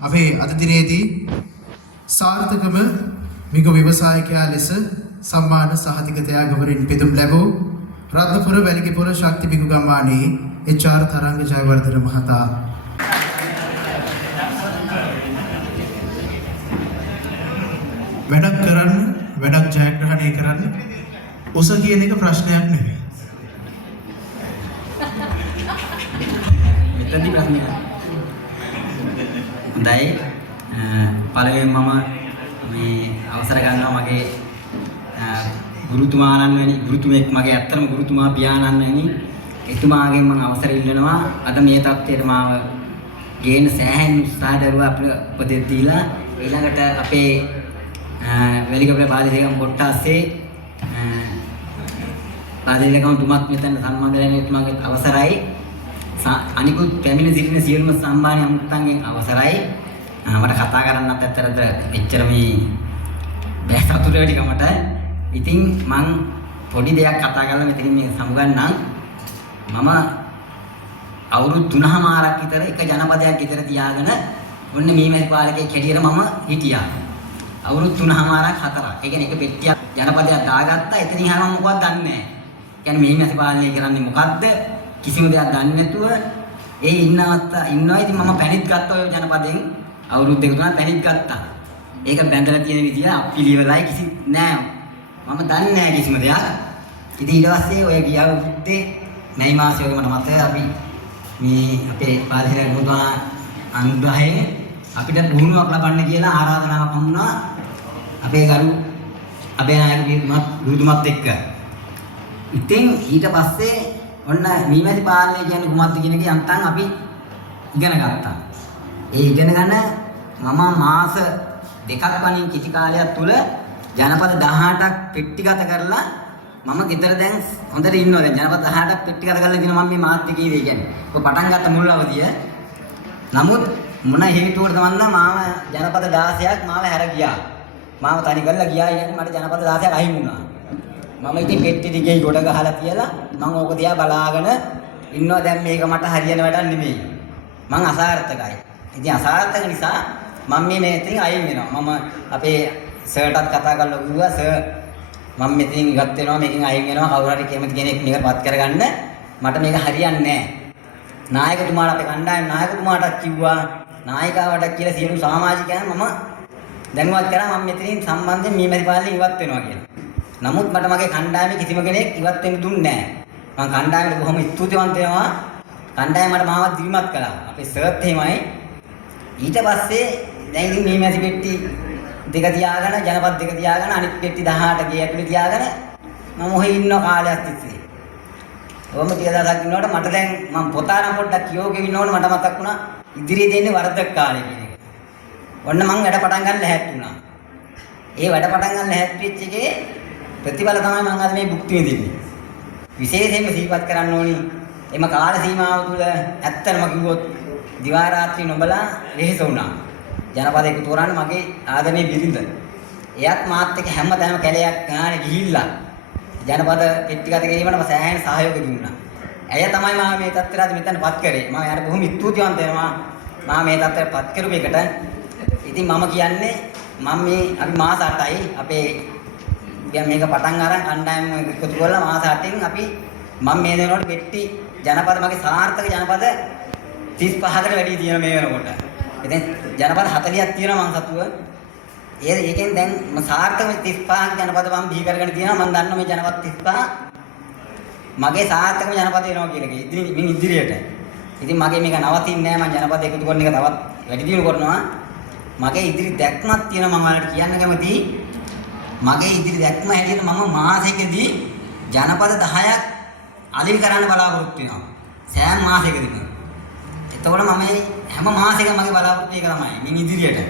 අපේ අද දිනේදී සාර්ථකම මිගු ව්‍යවසායකයා ලෙස සම්මාන සහතික ත්‍යාගවරින් පෙදුම් ලැබූ රත්නපුර වැලිගිපොළ ශක්ති මිගු ගම්මානයේ HR තරංග ජයවර්ධන මහතා වැඩක් කරන්න වැඩක් ජයග්‍රහණය කරන්න උස කියන එක ප්‍රශ්නයක් නෙවෙයි. මෙතනදී ප්‍රශ්නයක්. හොඳයි. පළවෙනිම මම මේ අවසර ගන්නවා මගේ ගුරුතුමාණන් වැනි ගුරුතුමෙක් මගේ ඇත්තම ගුරුතුමා පියාණන් වැනි එතුමාගෙන් මම අවසර ඉල්ලනවා අද මේ තත්ත්වයට මාව ගේන සෑහෙන උත්සාහ දරුවා අපිට උපදෙස් දීලා ඊළඟට අපේ වැලිගොඩ බාලදේගම් කොට්ටාස්සේ බාලදේගම් තුමත් මෙතන සම්මාන දෙන එතුමාගේ අවසරයි අනිකුත් පැමිණ සිටින සියලුම සම්මාන අමුත්තන්ගෙන් අවසරයි මට කතා කරන්නත් ඇත්තටද එච්චර මේ බෑ සතුට වැඩිකමට ඉතින් මං පොඩි දෙයක් කතා කරලා මෙතනින් මේක සමුගන්නම් මම අවුරුදු 3මාරක් විතර එක ජනපදයක් විතර තියාගෙන ඔන්න මීමැසි පාලකයෙක් හැටියට මම හිටියා අවුරුදු 3මාරක් 4ක් ඒ කියන්නේ එක පෙට්ටියක් ජනපදයක් දාගත්තා එතනින් හැම මොකක්ද දන්නේ නැහැ කියන්නේ මීමැසි පාලනය කරන්නේ මොකද්ද කිසිම දෙයක් දන්නේ නැතුව ඒ ඉන්නවා ඉතින් මම පැණිත් ගත්තා ඔය ජනපදයෙන් අවුරුදු 2 3ක් පැණිත් ගත්තා ඒක බැඳලා තියෙන විදිය අපිලිවලයි කිසි නෑ මම දන්නේ නෑ කිසිම දෙයක් ඉතින් ඊට පස්සේ ඔය ගියා උත්තේ මැයි මාසෙ වගේ මට මතකයි අපි මේ අපේ පාරිසරික ගුරුතුමා අනුග්‍රහයෙන් අපිට පුහුණුවක් ලබන්න කියලා ආරාධනාවක් වුණා අපේ අබේනායක ගුරුතුමත් එක්ක ඉතින් ඊට පස්සේ ඔන්න මීමැසි පාලනය කියන්නේ කුමක්ද කියන එක යන්තම් අපි ඉගෙන ගත්තා. ඒ ඉගෙන ගන්න මම මාස දෙකක් වලින් කිසි කාලයක් තුල ජනපද 18ක් පෙට්ටිගත කරලා මම ගෙදර දැන් හොඳට ඉන්නවා දැන් ජනපද 18ක් පෙට්ටිගත කරලා ඉතින් මම මේ මාත් එක්ක ඉන්නේ කියන්නේ. ඔක පටන් ගත්ත මුල් අවදිය. නමුත් මොන හේතුවකටද මන්ද මාව ජනපද 16ක් මාව හැර ගියා. මාව තනි කරලා ගියා කියන්නේ මට ජනපද 16ක් අහිමි වුණා. මම ඉතින් පෙට්ටි දිගේ ගොඩ ගහලා තියලා මම ඕක දිහා බලාගෙන ඉන්නවා දැන් මේක මට හරියන වැඩක් නෙමෙයි මං අසාර්ථකයි ඉතින් අසාර්ථක නිසා මම මේ ඉතින් අයින් වෙනවා මම අපේ සර්ටත් කතා කරලා කිව්වා සර් මම මෙතනින් ඉවත් වෙනවා මේකෙන් අයින් වෙනවා කවුරු හරි කැමති කෙනෙක් මේක පත් කරගන්න මට මේක හරියන්නේ නැහැ නායකතුමාලා අපේ කණ්ඩායම නායකතුමාටත් කිව්වා නායිකාවට කියලා සියලු සමාජිකයන් මම දැන්වත් කරා මම මෙතනින් සම්බන්ධයෙන් මීමැසි පාලනේ ඉවත් වෙනවා කියලා නමුත් මට මගේ කණ්ඩායමේ කිසිම කෙනෙක් ඉවත් වෙන්න දුන්නේ නැහැ. මම කණ්ඩායමට බොහොම ස්තුතිවන්ත වෙනවා. කණ්ඩායම මට මාවත් දිරිමත් කළා. අපේ සර්ත් එහෙමයි. ඊට පස්සේ දැන් ඉතින් මේ මැසි පෙට්ටි දෙක තියාගෙන ජනපද දෙක තියාගෙන අනිත් පෙට්ටි 18 ගේ ඇතුලේ තියාගෙන මම ඔහෙ ඉන්න කාලයක් තිස්සේ. ඔහොම ටික දවසක් ඉන්නකොට මට දැන් මම පොතානම් පොඩ්ඩක් කියෝගෙ ඉන්නකොට මට මතක් වුණා ඉදිරියේ දෙන්නේ වරදක් කාලේ කියන එක. ඔන්න මම වැඩ පටන් ගන්න ලැහැත් වුණා. ඒ වැඩ පටන් ගන්න ලැහැත් වෙච්ච එකේ ප්‍රතිඵල තමයි මම අද මේ භුක්ති විඳින්නේ. විශේෂයෙන්ම සිහිපත් කරන්න ඕනි එම කාල සීමාව තුළ ඇත්තටම කිව්වොත් දිවා රාත්‍රී නොබලා වෙහෙස වුණා. ජනපද එකතු කරන්නේ මගේ ආදමේ බිරිඳ. එයත් මාත් එක්ක හැමදාම කැලයක් ගානේ ගිහිල්ලා ජනපද පෙට්ටිගත කිරීමට සෑහෙන සහයෝගය දුන්නා. ඇය තමයි මම මේ තත්ත්වයට මෙතනපත් කරේ. මම යාට බොහොම ස්තුතිවන්ත වෙනවා. මම මේ තත්ත්වයටපත් කරු එකට. ඉතින් මම කියන්නේ මම මේ අපි මාස 8යි අපේ දැන් මේක පටන් අරන් කණ්ඩායම එකතු කරලා මාස 8න් අපි මම මේ දෙනකොට පෙට්ටි ජනපද මගේ සාර්ථක ජනපද 35කට වැඩි තියෙන මේ වෙනකොට. ඉතින් ජනපද 40ක් තියෙනවා මං සතුව. ඒකෙන් දැන් සාර්ථක 35ක් ජනපද මම බිහි කරගෙන තියෙනවා. මම දන්නවා මේ ජනපද 35 මගේ සාර්ථකම ජනපද වෙනවා කියලා. ඉතින් ඉදිරියට. ඉතින් මගේ මේක නවතින්නේ නැහැ. මම ජනපද එකතු කරන එක තවත් වැඩි දියුණු කරනවා. මගේ ඉදිරි දැක්මක් තියෙනවා මම ඔයාලට කියන්න කැමතියි. මගේ ඉදිරි දැක්ම හැටියට මම මාසෙකදී ජනපද 10ක් අලෙවි කරන්න බලාපොරොත්තු වෙනවා. සෑම මාසෙකදීම. එතකොට මම හැම මාසෙකම මගේ බලාපොරොත්තු එක තමයි මින් ඉදිරියට.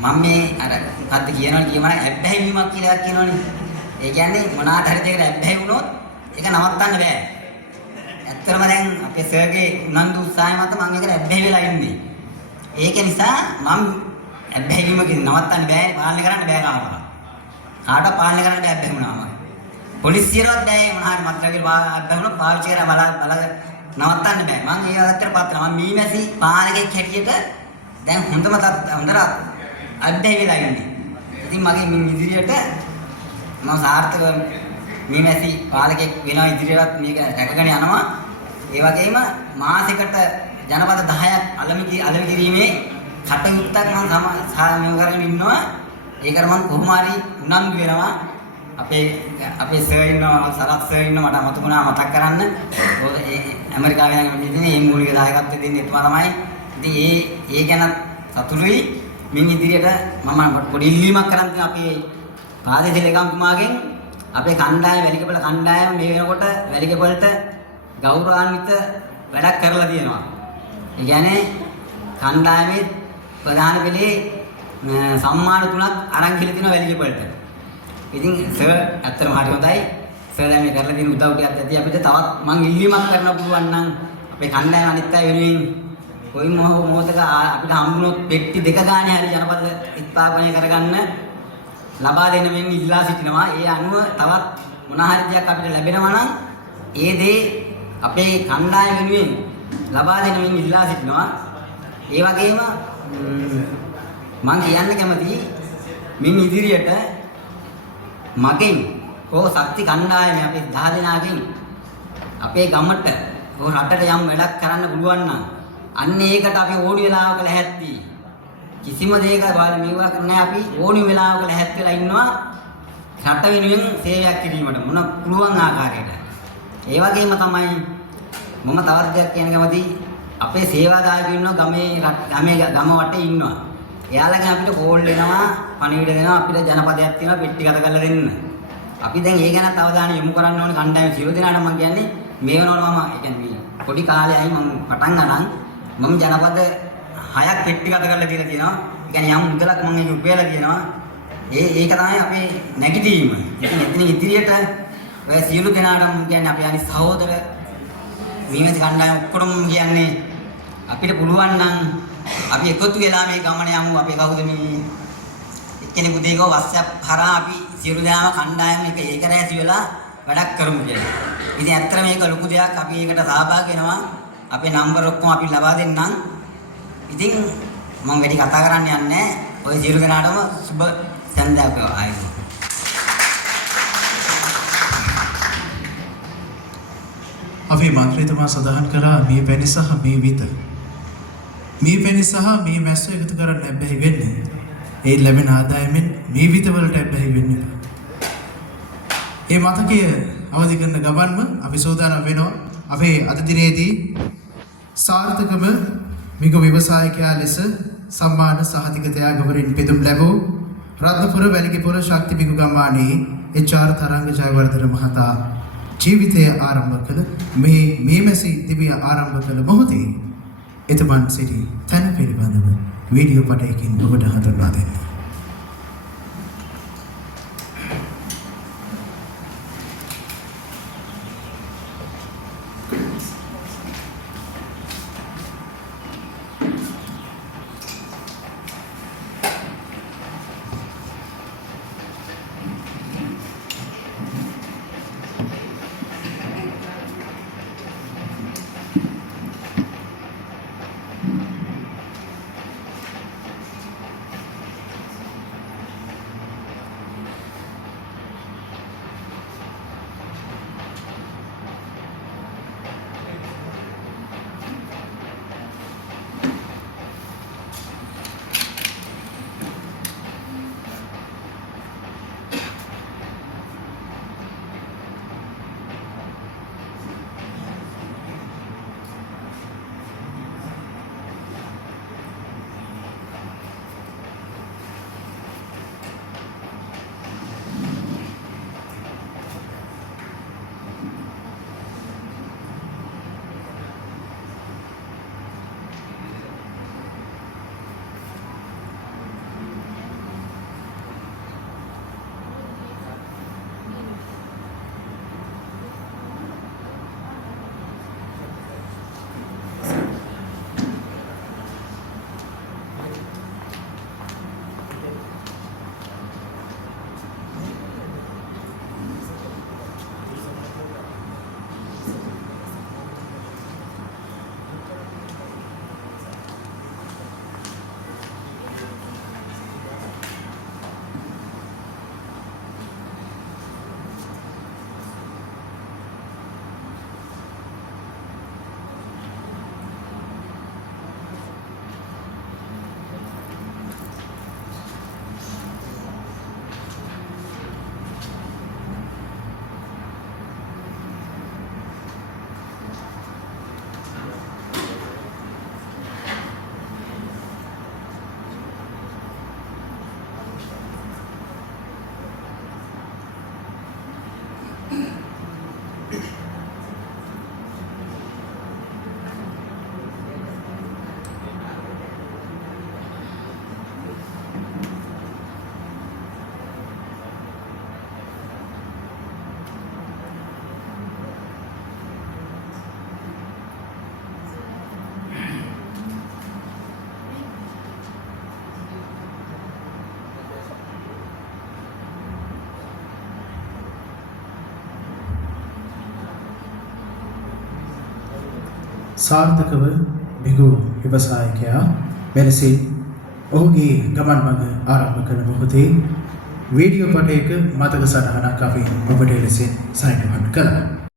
මම මේ අර මොකද්ද කියනවා ඇබ්බැහි වීමක් කියලා එකක් කියනවනේ. ඒ කියන්නේ මොනාට හරි දෙයකට ඇබ්බැහි වුණොත් ඒක නවත්තන්න බෑ. ඇත්තටම දැන් අපේ සර්ගේ උනන්දු උත්සාහය මත මම ඒකට ඇබ්බැහි වෙලා ඉන්නේ. ඒක නිසා මම ඇබ්බැහි වීමකින් නවත්තන්න බෑ පාලනය කරන්න බෑ කාටවත්. කාට පාලනය කරන්න බැහැ වුණාම පොලිසියරවත් බෑ මොනවා හරි මත්ද්‍රව්‍ය අත්දැකලා පාවිච්චි කරලා බල නවත්තන්න බෑ මම ඒ අතට පත්‍රා මම මීමැසි පාලකෙක් හැටියට දැන් හොඳට අධ්‍යය වෙලා ඉන්නේ. ඉතින් මගේ මේ ඉදිරියට මම සාර්ථක මේ මැසි පාලකෙක් වෙනවා ඉදිරියට මේක රැකගෙන යනවා. ඒ වගේම මාසෙකට ජනපද 10ක් අලෙවි කිරීමේ කටයුත්තක් මම සාමය කරගෙන ඉන්නවා. ඒකට මම කොහොම හරි උනන්දු වෙනවා. අපේ සර් ඉන්නවා සරත් සර් ඉන්නවා මට අමතකුණා මතක් කරන්න. ඒ ඇමරිකාවේ නම් ඉන්නේ මේ මූලික දායකත්වය දෙන්නේ එතුමා තමයි. ඉතින් ඒ ගැන සතුටුයි. මින් ඉදිරියට මම පොඩි ඉල්ලීමක් කරන් තියෙනවා අපේ පාදේ ලේකම්තුමාගෙන් අපේ කණ්ඩායම වැලිකපල කණ්ඩායම මේ වෙනකොට වැලිකපලට ගෞරවාන්විත වැඩක් කරලා තියෙනවා. ඒ කියන්නේ කණ්ඩායමේ ප්‍රධාන පෙළේ සම්මාන 3ක් අරන් ගිහලා තියෙනවා වැලිකපලට. ඉතින් සර් ඇත්තටම හරි හොඳයි. සර් දැන් මේ කරලා තියෙන උදව් ටිකක් ඇති අපිට තවත් මම ඉල්ලීමක් කරන්න පුළුවන් නම් අපේ කණ්ඩායම අනිත් අය වෙනුවෙන් කොයි මොහොතක අපිට හම්බුනොත් පෙට්ටි දෙක ගානේ හරි ජනපද ස්ථාපනය කරගන්න ලබා දෙන්න මෙන්න ඉල්ලා සිටිනවා. ඒ අනුව තවත් මොන හරි දෙයක් අපිට ලැබෙනවා නම් ඒ දේ අපේ කණ්ඩායම වෙනුවෙන් ලබා දෙන්න මෙන්න ඉල්ලා සිටිනවා. ඒ වගේම මම කියන්න කැමතියි මින් ඉදිරියට මගෙන් ශක්ති කණ්ඩායම අපේ 10 දෙනාගෙන් අපේ ගමට රටට යම් වැඩක් කරන්න පුළුවන් නම් අන්න ඒකට අපි ඕනි වෙලාවක ලැහැත්ති. කිසිම දෙයක මේවා කරන්නේ අපි ඕනි වෙලාවක ලැහැත් වෙලා ඉන්නවා රට වෙනුවෙන් සේවයක් කිරීමට මොන පුළුවන් ආකාරයට. ඒ වගේම තමයි මම තවත් දෙයක් කියන්න කැමතියි. අපේ සේවාදායකයෝ ඉන්නවා ගම වටේ ඉන්නවා. එයාලගෙන් අපිට කෝල් දෙනවා, පණිවිඩ දෙනවා අපිට ජනපදයක් තියෙනවා පෙට්ටි ගත කරලා දෙන්න. අපි දැන් ඒ ගැනත් අවධානය යොමු කරන්න ඕනේ කණ්ඩායම සියලු දෙනාට මම කියන්නේ මේ වෙනකොට මම ඒ කියන්නේ පොඩි කාලෙයි මම පටන් ගන්න මම ජනපද 6ක් පෙට්ටි ගත කරලා දීලා තියෙනවා. ඒ කියන්නේ යම් මුදලක් මම ඒක උපයලා තියෙනවා. ඒක තමයි අපේ නැගිටීම. ඉතින් එතන ඉදිරියට ඔය සියලු දෙනාටම කියන්නේ අපි අනිත් සහෝදර මේවැනි කණ්ඩායම ඔක්කොම කියන්නේ අපිට පුළුවන් නම් අපි එකතු වෙලා මේ ගමන යමු. අපි කවුද මේ එක්කෙනෙකු දෙකව WhatsApp හරහා අපි සියලු දෙනාම කණ්ඩායම එක ඒකරැසි වෙලා වැඩක් කරමු කියලා. ඉතින් ඇත්තට මේක ලොකු දෙයක්. අපි ඒකට සහභාගී වෙනවා. අපේ නම්බර ඔක්කොම අපි ලබා දෙන්නම්. ඉතින් මම වැඩි කතා කරන්න යන්නේ නැහැ. ඔය සියලු දෙනාටම සුබ සන්ධ්‍යාවක් ආයුබෝවන්. අපේ මන්ත්‍රීතුමා සඳහන් කරා මේ පැණි සහ මේ විත. මේ පැණි සහ මේ මැස්ස එකතු කරන්න බැහැ වෙන්නේ. ඒ ලැබෙන ආදායමෙන් මේ විත වලට බැහැ වෙන්නේ. මේ මතකය අවදි කරන ගමන්ම අපි සෝදානම් වෙනවා. අපේ අද දිනේදී සාර්ථකම මිගු ව්‍යවසායකයා ලෙස සම්මාන සහතිකතයාගවරින් පෙදුම් ලැබූ රත්නපුර වැලිකපුර ශක්ති මිගු ගම්මානයේ HR තරංග ජයවර්ධන මහතා ජීවිතය ආරම්භ කළ මේ මැසි දිවිය ආරම්භ කළ මොහොතේ එතුමන් සිටි තැන පිළිබඳව වීඩියෝ පටයකින් ඔබට හඳුන්වා දෙන්න. සාර්ථකව බිගු ව්‍යවසායකයා මෙලෙසින් ඔහුගේ ගමන් මඟ ආරම්භ කරන මොහොතේ වීඩියෝ පටයක මතක සටහනක් අපි ඔබට එලෙසින් සනිටුහන් කළා.